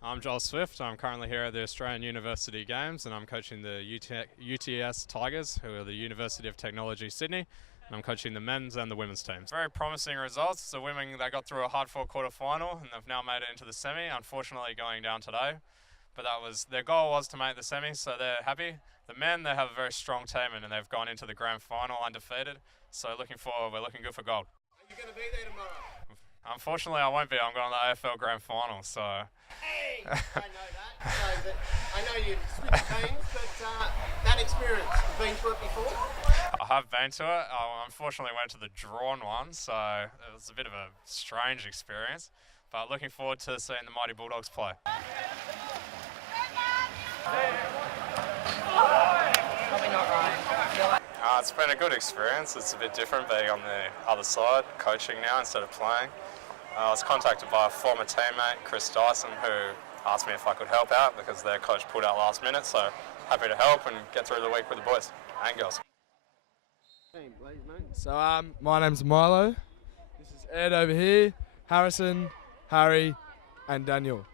I'm Joel Swift. I'm currently here at the Australian University Games and I'm coaching the UTS Tigers, who are the University of Technology Sydney, and I'm coaching the men's and the women's teams. Very promising results. The women, they got through a hard-fought quarter-final and they've now made it into the semi, unfortunately going down today. But their goal was to make the semi, so they're happy. The men, they have a very strong team and they've gone into the grand final undefeated. So looking forward, we're looking good for gold. Are you going to be there tomorrow? Unfortunately, I won't be. I'm going to the AFL Grand Final, so... Hey! I know that. I know you've switched teams, but that experience, you've been to it before? I have been to it. I unfortunately went to the drawn one, so it was a bit of a strange experience. But looking forward to seeing the Mighty Bulldogs play. Probably not right. It's been a good experience. It's a bit different being on the other side, coaching now instead of playing. I was contacted by a former teammate, Chris Dyson, who asked me if I could help out because their coach pulled out last minute, so happy to help and get through the week with the boys and girls. So my name's Milo, this is Ed over here, Harrison, Harry and Daniel.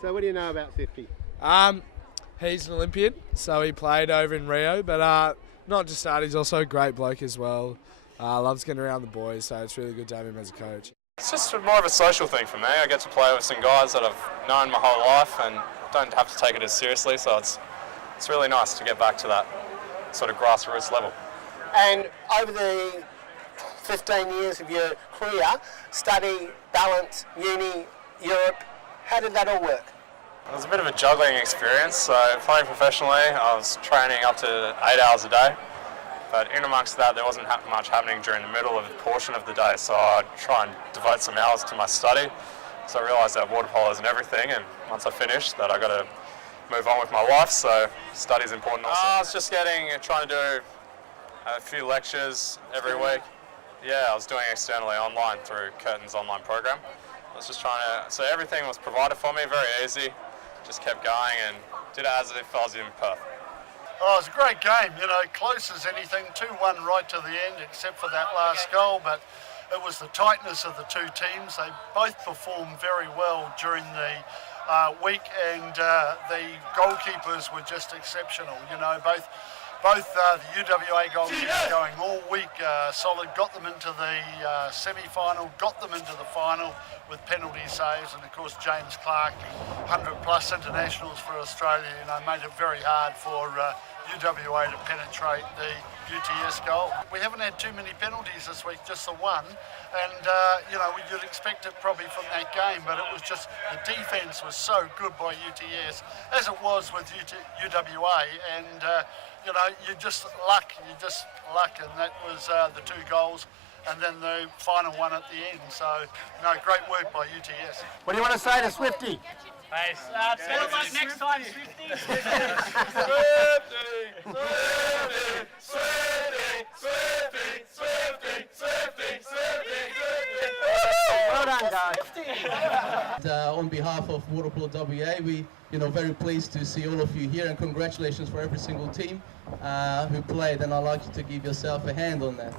So what do you know about Sifty? He's an Olympian, so he played over in Rio, but not just that, he's also a great bloke as well. Loves getting around the boys, so it's really good to have him as a coach. It's just more of a social thing for me. I get to play with some guys that I've known my whole life and don't have to take it as seriously, so it's really nice to get back to that sort of grassroots level. And over the 15 years of your career, study, balance, uni, Europe, how did that all work? It was a bit of a juggling experience. So playing professionally, I was training up to 8 hours a day. But in amongst that, there wasn't much happening during the middle of a portion of the day, so I'd try and devote some hours to my study. So I realised that water polo isn't everything, and once I finished, that I got to move on with my life, so study's important also. I was just trying to do a few lectures every week. Yeah, I was doing externally online through Curtin's online program. I was just so everything was provided for me, very easy. Just kept going and did it as if I was in Perth. Oh, it was a great game, close as anything, 2-1 right to the end, except for that last goal, but it was the tightness of the two teams. They both performed very well during the week, and the goalkeepers were just exceptional. Both the UWA goalkeepers going all week solid, got them into the semi-final, got them into the final with penalty saves, and of course James Clark, 100-plus internationals for Australia, made it very hard for UWA to penetrate the UTS goal. We haven't had too many penalties this week, just the one, and you'd expect it probably from that game, but it was just the defence was so good by UTS, as it was with UWA, and you just luck, and that was the two goals, and then the final one at the end. So, great work by UTS. What do you want to say to Swifty? Hey, better luck next time, Swifty. Well done, guys. On behalf of Water Polo WA, we very pleased to see all of you here, and congratulations for every single team who played, and I'd like you to give yourself a hand on that.